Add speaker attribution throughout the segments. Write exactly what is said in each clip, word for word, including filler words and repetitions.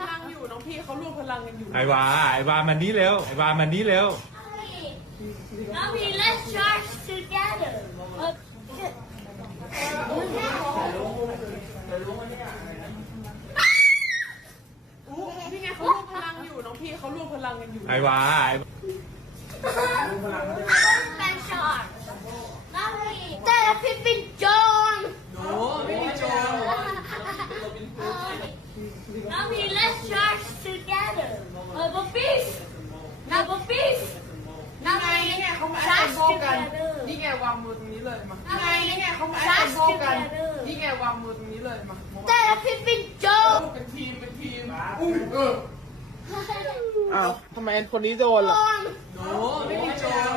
Speaker 1: ลังอยู่น้องพี่เขารวมพลังกันอยู่
Speaker 2: ไอวาไอวามันนี้เร็วไอวามันนี้เร็ว
Speaker 3: Mommy, let's charge together. Uh,
Speaker 1: นี่ไงเขารวมพลังอยู่น้องพี่เขารวมพลังกันอยู่
Speaker 2: ไอวาไอ
Speaker 3: let's charge. Mommy, Dad, Pippin John.
Speaker 1: โอ้ไม่มีโจร
Speaker 3: Mommy, let's charge together. Uh, but peace. Now, but peace.
Speaker 1: นี่ไงนี่ไงเขามาแอดโบกันนี่ไงวางมือตรงนี้เลยมานี่ไงนี่ไงเขามาแอดโบกันนี่ไงวางมือตรงนี้เลยมา
Speaker 3: Dad, Pippin John.
Speaker 1: เป็นทีมเป็นทีมอุ้ยเออ
Speaker 4: อ้าวทำไมคนนี้โดนล่ะ
Speaker 1: โอ้ไม่มีโจร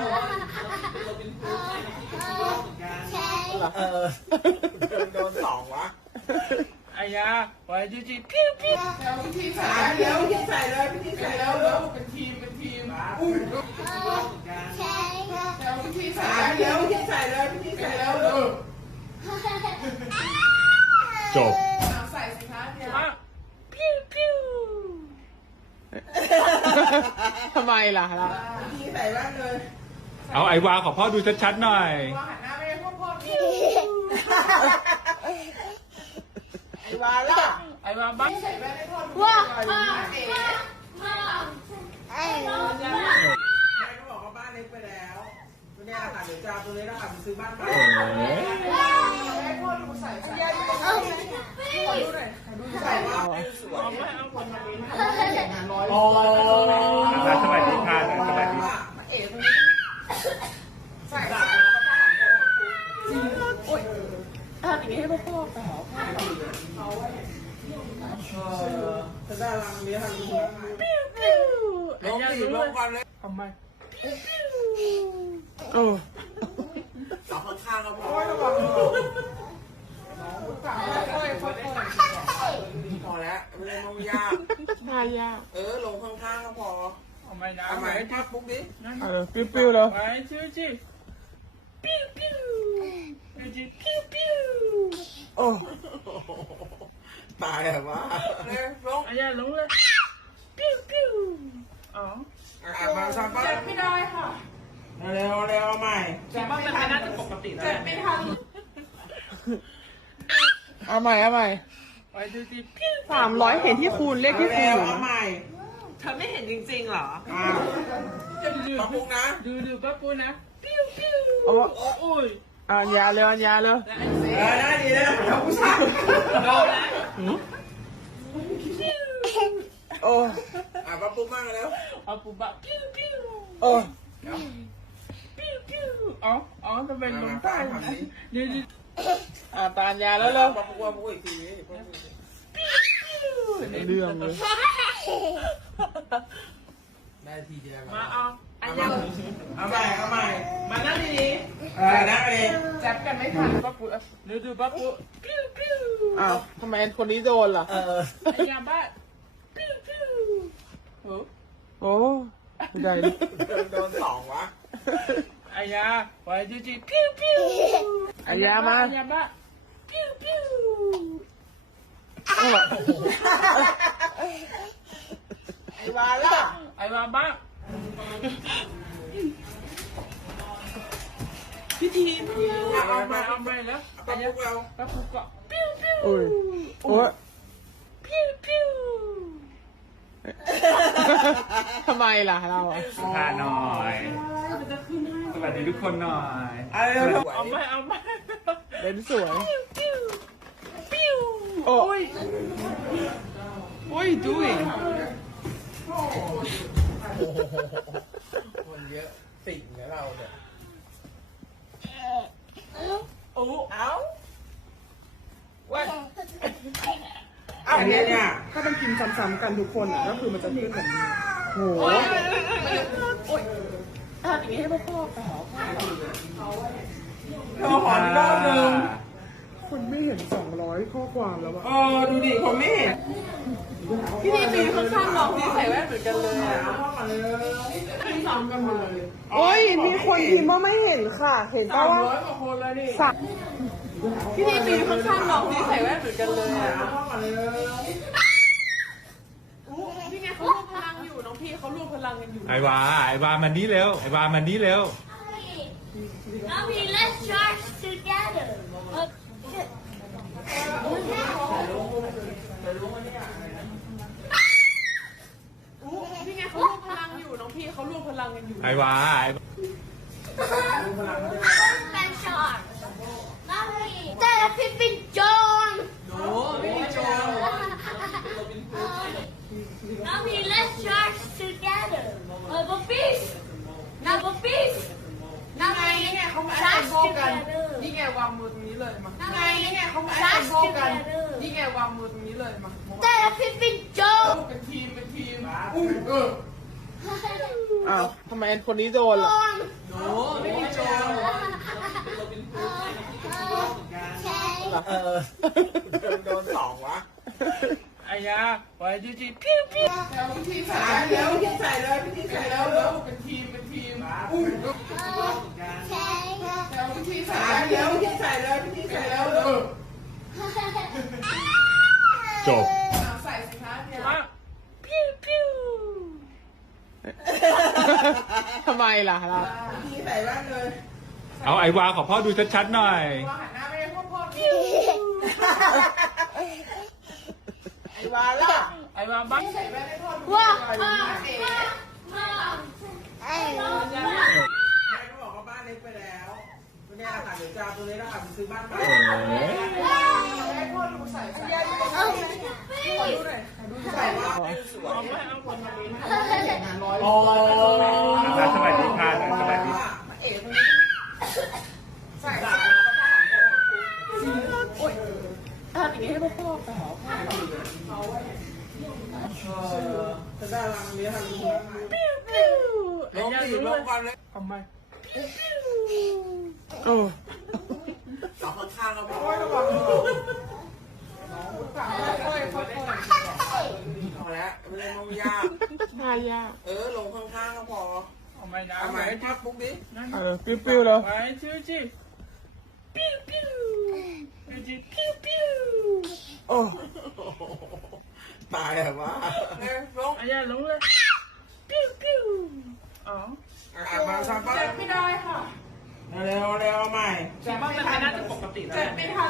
Speaker 4: เออโดนสองวะ
Speaker 2: ไอยาไว้จีจีพิ้วพิ้ว
Speaker 1: แล้วพิธีใส่แล้วพิธีใส่เลยพิธีใส่แล้วแล้วเป็นทีมเป็นทีมอุ้ยแล้วพิธีใส่แล้วพิธีใส่เลยพิธีใส่แล้วเออ
Speaker 2: จบ
Speaker 1: ใส่สิคะเนี่ย
Speaker 2: พิ้วพิ้ว
Speaker 4: ทำไมล่ะล่ะ
Speaker 1: พิธีใส่บ้างเลย
Speaker 2: เอาไอวาขอพ่อดูชัดๆหน่อย
Speaker 1: ว่าหันหน้าไปให้พ่อพ่อพี่
Speaker 4: ไอ้วาล่ะ
Speaker 2: ไอวาบ้า
Speaker 1: ใส่แว่นให้พ่อดู
Speaker 3: ว้าว
Speaker 1: หน่อย
Speaker 3: ว้าว
Speaker 1: นะ
Speaker 3: ว้าว
Speaker 1: แม่ก็บอกว่าบ้านเล็กไปแล้วเนี่ยค่ะเดี๋ยวจะเอาตัวเล็กแล้วค่ะไปซื้อบ้านใหม่ให้พ่อดูใส่ใส่ขอดูหน่อยขอดูใส่ว่าสวยเอาคนมาเป็นร้อย
Speaker 4: โอ้
Speaker 2: สวัสดีค่ะสวัสดี
Speaker 1: เอ๋ตรงนี้ใส่ใส่โอ๊ยทำอย่างนี้ให้พ่อพ่อไปหรอเขาไว้จะได้รังนี้ทางนี้ปิ้วปิ้วลงตีลงกันเลยทำไม
Speaker 4: โอ้
Speaker 1: สองข้างๆก็พอระวังค่อยๆค่อยๆพอแล้วไม่ได้มองยาก
Speaker 4: ทายาก
Speaker 1: เออลงข้างๆก็พอ
Speaker 2: เอาไม่นะ
Speaker 1: เอาใหม่ให้ภาพปุ๊บดิ
Speaker 4: เออปิ้วๆแล้ว
Speaker 2: ไว้จีจีพิ้วพิ้วจีพิ้วพิ้ว
Speaker 4: โอ้
Speaker 1: ตายแบบว่าเร็วลง
Speaker 2: ไอยาลงเลยพิ้วพิ้วอ๋อ
Speaker 1: อ่ะมาทำบ้านไม่ได้ค่ะเร็วเร็วเอาใหม่
Speaker 2: คิดว่ามันน่าจะปกติแล้ว
Speaker 1: เจ็บไม่ทัน
Speaker 4: เอาใหม่เอาใหม่
Speaker 2: ไว้จีจีพิ้ว
Speaker 4: สามร้อยเห็นที่คูณเลขที่คูณ
Speaker 1: เร็ว
Speaker 4: อยู่
Speaker 1: เอา
Speaker 4: นะ
Speaker 1: ใหม่
Speaker 5: เธอไม่เห็นจริงๆเหรอ
Speaker 1: อ่าปรับปรุงนะ
Speaker 2: ดูดูป้าปูนะพิ้วพิ้ว
Speaker 4: เอาวะ
Speaker 2: โอ้ย
Speaker 4: อ่านยาเร็วอ่านยาเร็ว
Speaker 2: และอันนี้
Speaker 1: เออได้ดีแล้วเดี๋ยวผู้ชาย
Speaker 2: โดนแล้ว
Speaker 4: โอ้
Speaker 1: อ่ะปรับปรุงมากแล้ว
Speaker 2: เอาปูบะพิ้วพิ้ว
Speaker 4: โอ้
Speaker 2: พิ้วพิ้วอ๋ออ๋อจะเป็นลมใต้นะเดี๋ยว
Speaker 4: อ่านตานยาแล้วเร็ว
Speaker 1: ปรับปรุงปรับปรุงอีกทีนี้
Speaker 4: เรื่องเลย
Speaker 1: ได้ทีเดียว
Speaker 2: มาเอาอัน
Speaker 1: เอา
Speaker 2: ยัง
Speaker 1: เอาใหม่เอาใหม่
Speaker 2: มานั่งดี
Speaker 1: เออนะเอง
Speaker 2: ๆจับกันไม่ทันป้าปูดูดูป้าปูพิ้วพิ้ว
Speaker 4: อ้าวทำไมคนนี้โดนล่ะ
Speaker 1: เออ
Speaker 2: ไอ้ยาบ้าพิ้วพิ้วโอ้
Speaker 4: โอ้ไม่ได้ดิ
Speaker 1: โดนสองวะ
Speaker 2: ไอ้ยาไว้จีจีพิ้วพิ้ว
Speaker 4: อายามา
Speaker 2: ไอ้ยาบ้าพิ้วพิ้ว
Speaker 4: โอ้
Speaker 1: ไอ้วาล่ะ
Speaker 2: ไอ้ยาบ้า
Speaker 1: พิธีพิธี
Speaker 2: เอา
Speaker 1: เอา
Speaker 2: ไป
Speaker 1: มา
Speaker 2: เอาไปแล้ว
Speaker 1: ปรับปรุงเอา
Speaker 2: ป้าปูก็พิ้วพิ้ว
Speaker 4: โอ้ยโอ้ย
Speaker 2: พิ้วพิ้ว
Speaker 4: ทำไมล่ะเราอ่ะ
Speaker 2: ทานหน่อยสวัสดีทุกคนหน่อย
Speaker 1: เอาเร็ว
Speaker 2: เอาไปเอาไป
Speaker 4: เป็นสวย
Speaker 2: พิ้วพิ้ว
Speaker 4: โอ้ย
Speaker 2: What are you doing
Speaker 1: คนเยอะติ่งนะเราเนี่ย
Speaker 2: โอ้
Speaker 1: เอาว่าเอาเนี่ยเนี่ย
Speaker 4: ถ้ามันกินซ้ำๆกันทุกคนอ่ะก็คือมันจะขึ้นแบบนี้โห
Speaker 1: ทำอย่างนี้ให้พ่อพ่อไปหรอพ่อขออีกรอบนึง
Speaker 4: คนไม่เห็นสองร้อยข้อความแล้วอะ
Speaker 1: เออดูดิผมไม่เห็นพี่นี่ปีข้างๆน้องนี่ใส่แว่นเหมือนกันเลยอ่ะพ่อมาเลยพี่ซ้ำกันหมดเลย
Speaker 4: โอ้ยมีคนพิมพ์ว่าไม่เห็นค่ะ เห็น
Speaker 1: สา
Speaker 4: ป่าม ว่า
Speaker 1: ร้อยกว่าคนแล้วนี่
Speaker 4: สัก
Speaker 1: พี่นี่ปีข้างๆน้องนี่ใส่แว่นเหมือนกันเลยอ่ะพ่อมาเลย
Speaker 2: งกันอยู่
Speaker 6: ไอวาไอวามันนี้เร็วไอวามันนี้เร็ว
Speaker 3: Mommy, let's charge together. Uh,
Speaker 2: นี่ไงเขารวมพลังอยู่น้องพี่เขารวมพลังกันอยู่
Speaker 6: ไอวาไอ
Speaker 3: and charge. Mommy, Dad, Pippin John.
Speaker 2: โอ้ไม่มีโจร
Speaker 3: Mommy, let's charge together. Uh, puppies. Now, puppies.
Speaker 2: นี่ไงนี่ไงเขามาแอดโบกันนี่ไงวางมือตรงนี้เลยมานี่ไงนี่ไงเขามาแอดโบกันนี่ไงวางมือตรงนี้เลยมา
Speaker 3: Dad, Pippin John.
Speaker 2: เป็นทีมเป็นทีม
Speaker 1: อ้าวทำไมคนนี้โดนล่ะ
Speaker 2: โอ้ไม่มีโจร
Speaker 4: เออโดนสองวะ
Speaker 2: อายาไว้จีจีพิ้วพิ้วแล้วพิธีใส่แล้วพิธีใส่เลยพิธีใส่แล้วแล้วเป็นทีมเป็นทีมแล้วพิธีใส่แล้วพิธีใส่เลยพิธีใส่แล้วแล้ว
Speaker 6: จบ
Speaker 2: ใส่สิคะเนี่ยพิ้วพิ้ว
Speaker 1: ทำไมล่ะเรา
Speaker 2: พิธีใส่แว่นเลย
Speaker 6: เอาไอวาขอพ่อดูชัดๆหน่อย
Speaker 2: ว่าหันหน้าไปให้พ่อพ่อพิ้ว
Speaker 1: ไอ้วาล่ะ
Speaker 2: ไอ้บ้าบ้าใส่แว่นให้พ่อดู
Speaker 3: Wow.
Speaker 2: หน่อย
Speaker 1: แม่ก็บอกว่าบ้านเล็กไปแล้วไม่ได้ค่ะเดี๋ยวจะเอาตัวเล็กแล้วค่ะไปซื้อบ้านใหม่
Speaker 2: ให้พ่อดูใส่ใส่ขอดูหน่อยขอดูใส่ว่าเอาไม่เอาคนมาลิ้น
Speaker 1: โอ้
Speaker 6: สวัสดีค่ะสวัสดี
Speaker 2: เอ๋ตรงนี้ใส่ใส่โอ้ยอ่ะอย่างนี้ให้พ่อพ่อไปหาพ่อ
Speaker 1: จะได้รังนี้ทางนี้บ้านใหม่
Speaker 2: ลงดิลงก่อนเลยทำไม
Speaker 1: โอ้
Speaker 4: สองข้างๆก็พอ
Speaker 2: ค่อยค่อยค่อย
Speaker 4: พอแล้วไม่ได้ลงยาก
Speaker 1: ทายาก
Speaker 4: เออลงข้างๆก็พอ
Speaker 2: เอาไม่นะ
Speaker 4: เอาใหม่ให้พักปุ๊บดิ
Speaker 1: เออปิ้วๆเลย
Speaker 2: ไปชื่อจีปิ้วปิ้วจีปิ้วปิ้ว
Speaker 1: โอ้
Speaker 4: ตายแบบว่าเฮ้ยลง
Speaker 2: อายาลงเลยปิ้วปิ้วอ๋อ
Speaker 4: อ่ะมาซาบ้า
Speaker 2: เจ็บไม่ได้ค่ะ
Speaker 1: เร็วเร็วใหม่
Speaker 2: เจ็บมันไม่น่าจะปกติเจ็บไม่ทัน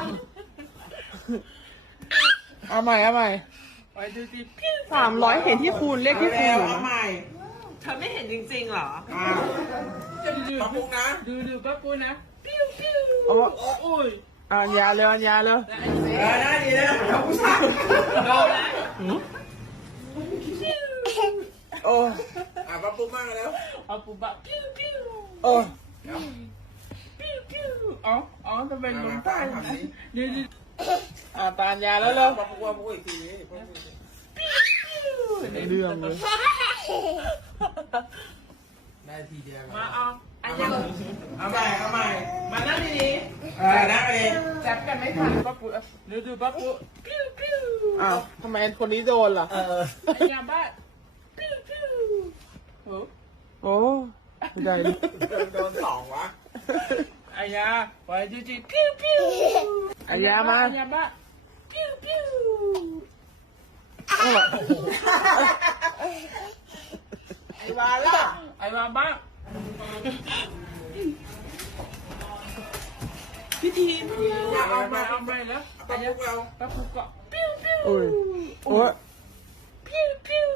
Speaker 1: เอาใหม่เอาใหม่
Speaker 2: ไปดูจีปิ้ว
Speaker 1: สามร้อยเห็นที่คูณเลขที่คูณ
Speaker 5: เร็ว
Speaker 1: อยู่
Speaker 5: เอา
Speaker 1: นะ
Speaker 5: ใหม่เธอไม่เห็นจริงๆเหรอ
Speaker 1: อ่า
Speaker 4: ปักปุ๊บนะ
Speaker 2: ดูดูก็ปูนะปิ้วปิ้ว
Speaker 1: เอาวะ
Speaker 2: โอ้ย
Speaker 1: อ่านยาเร็วอ่านยาเร็ว
Speaker 2: เออได้ดีเลยเอาผู้ชายเอาละ
Speaker 1: โอ้
Speaker 4: อ่ะปักปุ๊บมากแล้ว
Speaker 2: เอาปูบะปิ้วปิ้ว
Speaker 1: โอ้
Speaker 2: ปิ้วปิ้วอ๋ออ๋อจะเป็นลมใต้นะดูดู
Speaker 1: อ่าตานยาแล้วเร็ว
Speaker 4: ปักปุ๊บปักปุ๊บอีกทีนี้ปักปุ๊บอีกที
Speaker 1: เรื่องเลย
Speaker 4: ได้ทีเดียว
Speaker 2: มาเอาอันยัง
Speaker 1: เอาใหม่เอาใหม่
Speaker 2: มานั่งดี
Speaker 1: เออนั่งเอง
Speaker 2: ๆแจ็บกันไม่ทันป้าปุ๊ดูดูป้าปุ๊ปิ้วปิ้ว
Speaker 1: อ้าวทำไมคนนี้โดนล่ะ
Speaker 4: เออ
Speaker 2: อันยังบ้าปิ้วปิ้วโอ้
Speaker 1: โอ้ไม่ได้ดิ
Speaker 4: โดนสองวะ
Speaker 2: อายาไว้จีจีปิ้วปิ้ว
Speaker 1: อายามา
Speaker 2: อันยังบ้าปิ้วปิ้ว
Speaker 1: ไอ้วาล่ะ
Speaker 2: ไอ้บ้าบ้าพิธีพิธีเอาไปเอาไปแล้ว
Speaker 4: ปักปุ๊บเอา
Speaker 2: ป้าปุ๊ก็ปิ้วปิ้ว
Speaker 1: โอ้ยโอ้ย
Speaker 2: ปิ้วปิ้ว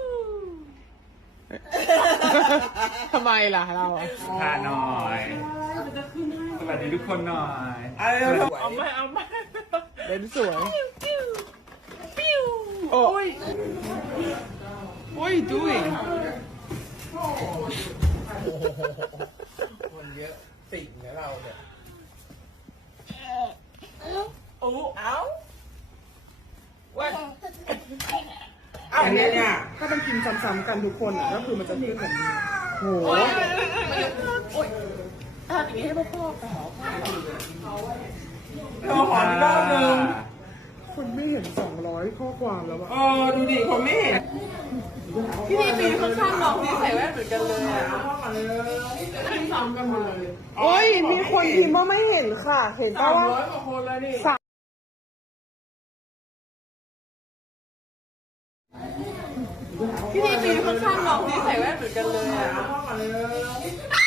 Speaker 1: ทำไมล่ะเราอ่ะ
Speaker 6: ทาหน่อย สวัสดีทุกคนหน่อย
Speaker 1: เอาเร็ว
Speaker 2: เอาไม่เอาไม่
Speaker 1: เล่นสวย
Speaker 2: ปิ้วปิ้ว
Speaker 1: โอ้
Speaker 2: โอ้ย
Speaker 1: What are you doing
Speaker 4: คนเยอะสิ่งนะเราเนี่ย
Speaker 2: โอ้เอาว่า
Speaker 1: อันเนี้ยเนี่ยถ้ามันกินซ้ำๆกันทุกคนอ่ะก็คือมันจะขึ้นแบบนี้โห
Speaker 2: โอ้ยโอ้ยอ่ะอย่างนี้ให้พ่อพ่อไปหาพ่อ
Speaker 1: เราขออีกรอบนึง
Speaker 2: คนไม่เห็นสองร้อยข้อความแล้วอะ
Speaker 1: เออดูดิผมไม่เห็น
Speaker 2: พี่นี่ปีข้างๆน้องนี่ใส่แว่นเหมือนกันเลยอ่ะ
Speaker 1: เอาเข้ามาเลย
Speaker 2: ขึ้นซ้ำกันหมดเลย
Speaker 1: โอ้ยมีคนพิมพ์ว่าไม่เห็นค่ะ เห็น
Speaker 2: สา
Speaker 1: ป่าม ว่า
Speaker 2: ร้อยกว่าคนแล้วนี่
Speaker 1: ม
Speaker 2: พี่พี่ปีข้างๆน้องนี่ใส่แว่นเหมือนกันเลยอ่ะ
Speaker 1: เอาพ่อก่อนเลย